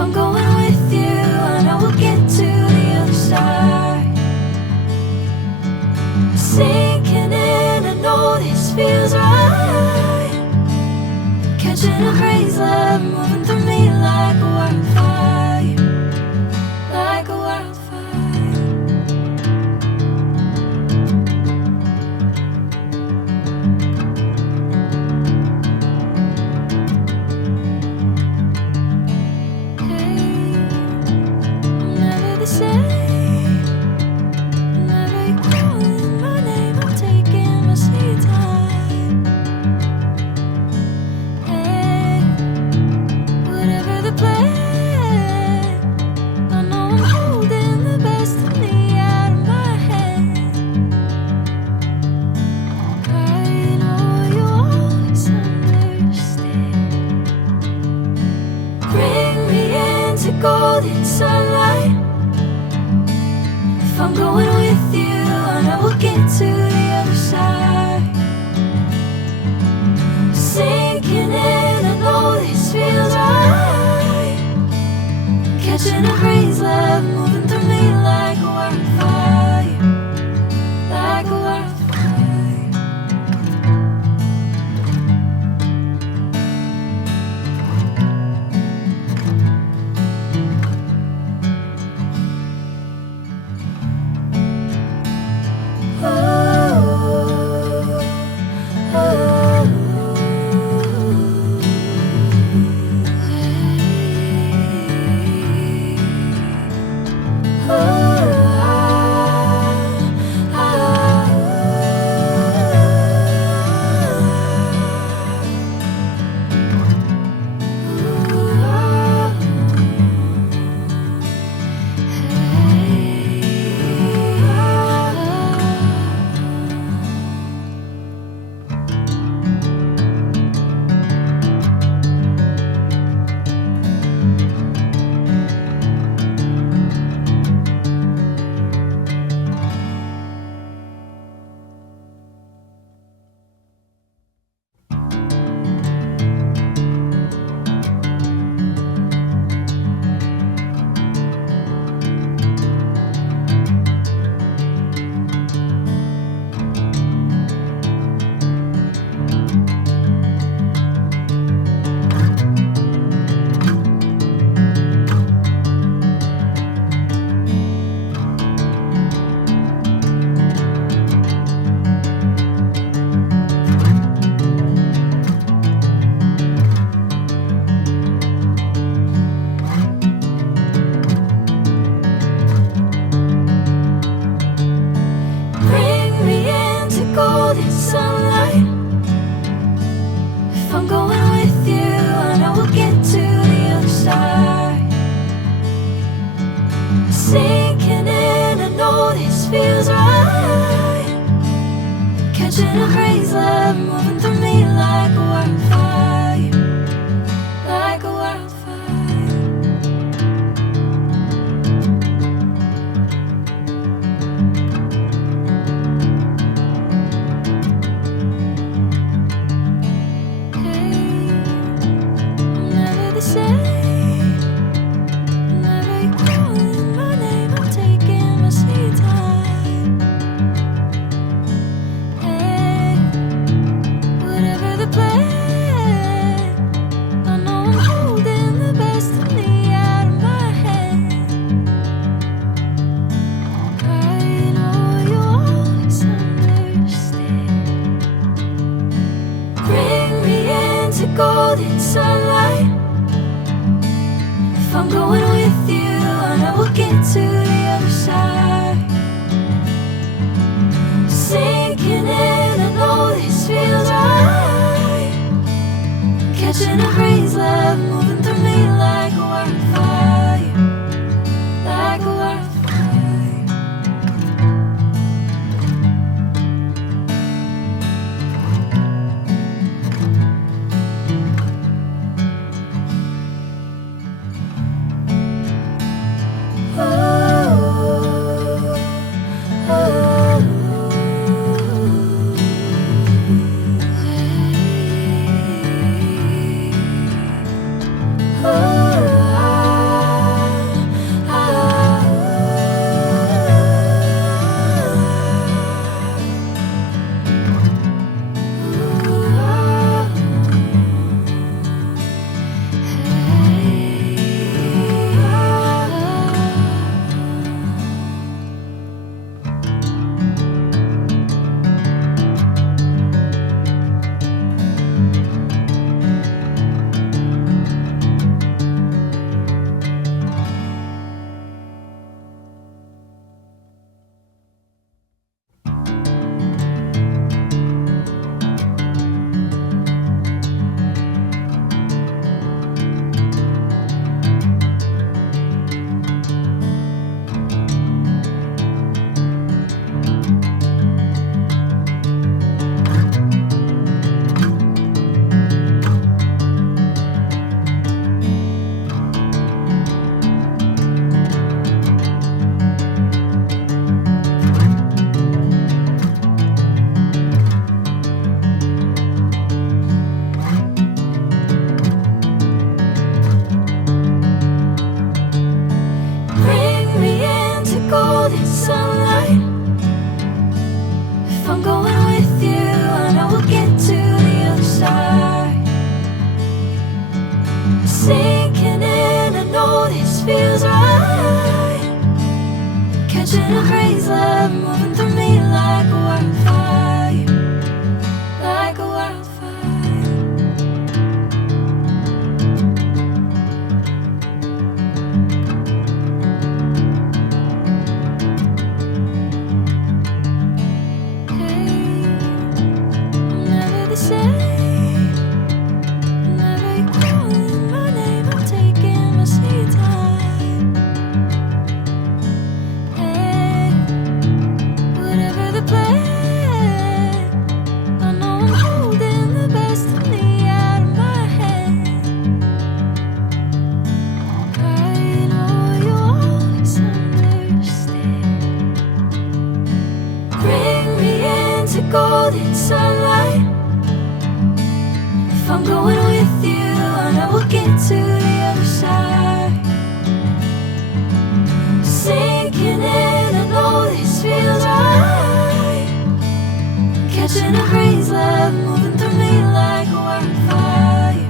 I'm going with you, I know we'll get to the other side. Sinking in, I know this feels right. Catching a crazy love, moving through me like a wildfire, like a wildfire. Golden sunlight. If I'm going with you, I know we'll get to the other side. Sinking in, I know this feels right. Catching a crazy love, moving through me like a wildfire, like a wildfire. Catching a crazy love, moving through me like a wildfire, like a wildfire. Hey, I'm never the same. Whenever you're calling my name, I'm taking my sweet time. Golden sunlight. If I'm going with you, I know we'll get to the other side. Sinking in, I know this feels right. Catching a crazy love, moving through me like a wildfire, like a wildfire. Oh golden sunlight. If I'm going with you, I know we'll get to the other side. Sinking in, I know this feels right. Catching a crazy love moving through me like a wildfire, like a wildfire. Golden sunlight. If I'm going with you, I know we'll get to the other side. Sinking in, I know this feels right. Catching a crazy love moving through me like a wildfire,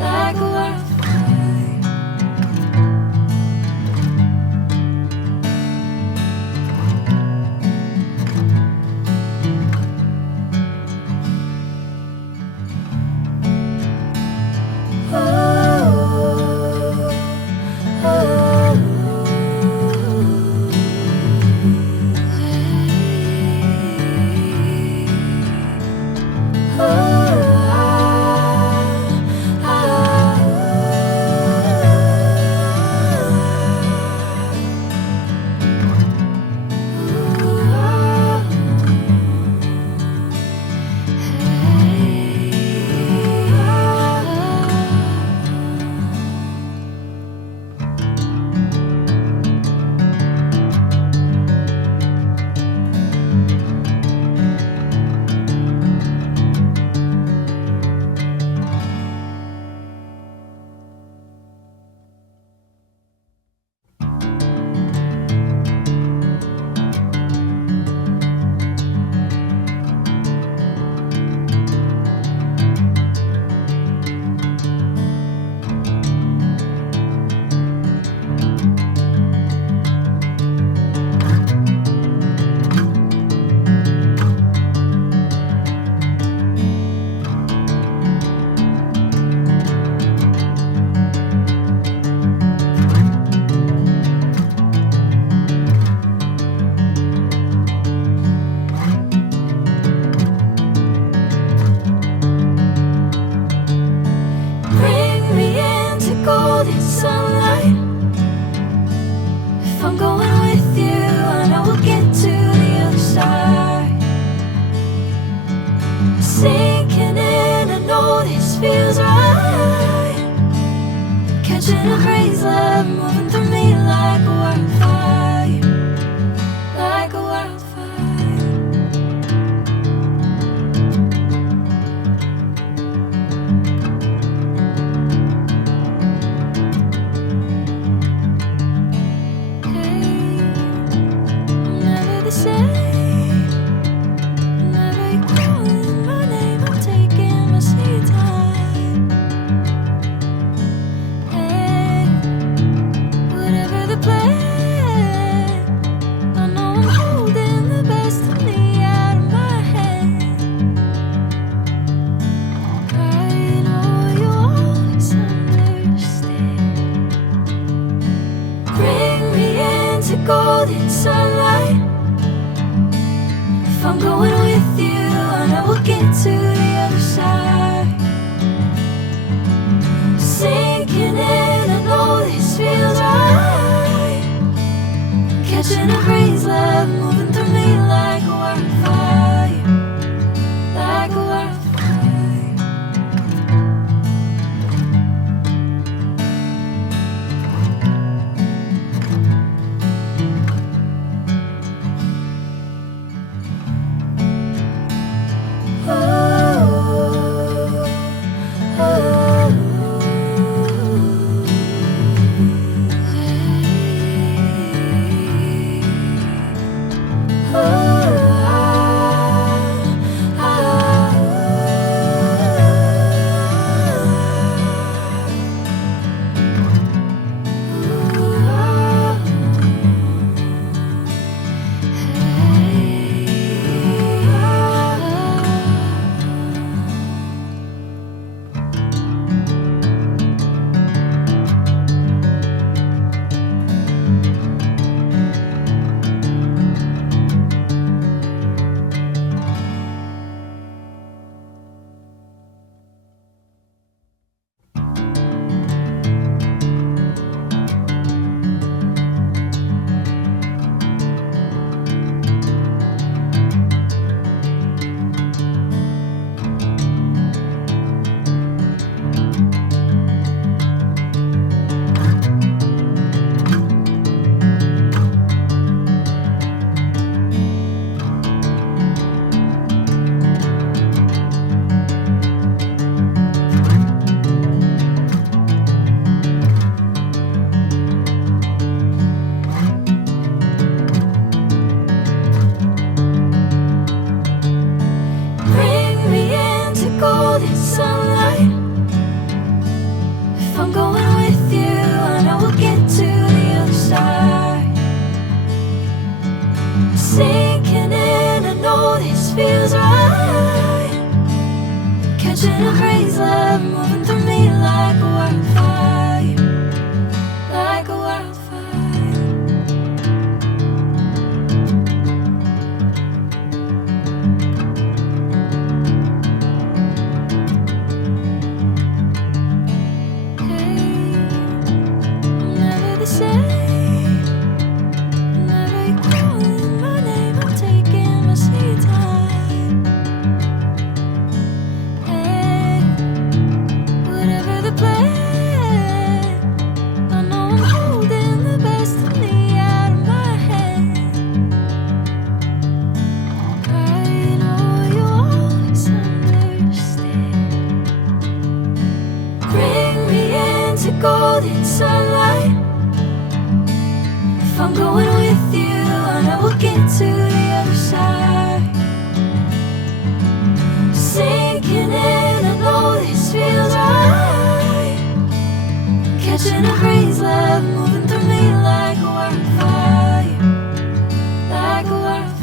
like a wildfire. Catching a crazy love moving through me like a wildfire, like a wildfire. Hey, I'm never the same. Whenever you're calling my name, I'm taking my sweet time. Golden sunlight. If I'm going with you, I know we'll get to the other side. Sinking in, I know this feels right. Catching a crazy love moving through me like a wildfire, like a wildfire. catching a crazy love moving through me like a wildfire, like a wildfire. Golden sunlight. If I'm going with you, I know we'll get to the other side. Sinking in, I know this feels right. Catching a crazy love moving through me like a wildfire, like a wildfire.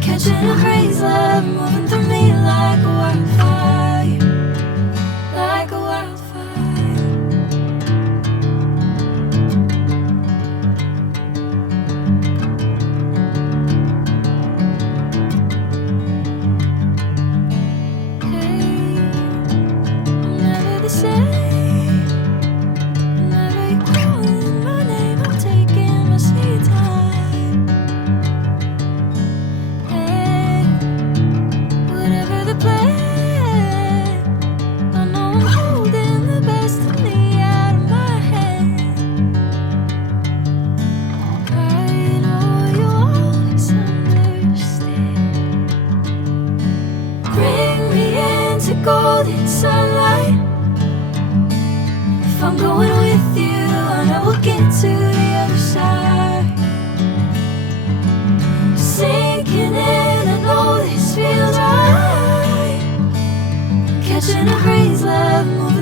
Catching a crazy love moving through me like a wildfire, like a wildfire. Hey, I'm never the same. Whenever you're calling my name, I'm taking my sweet time. Golden sunlight. If I'm going with you, I know we'll get to the other side. Sinking in, I know this feels right. Catching a crazy love.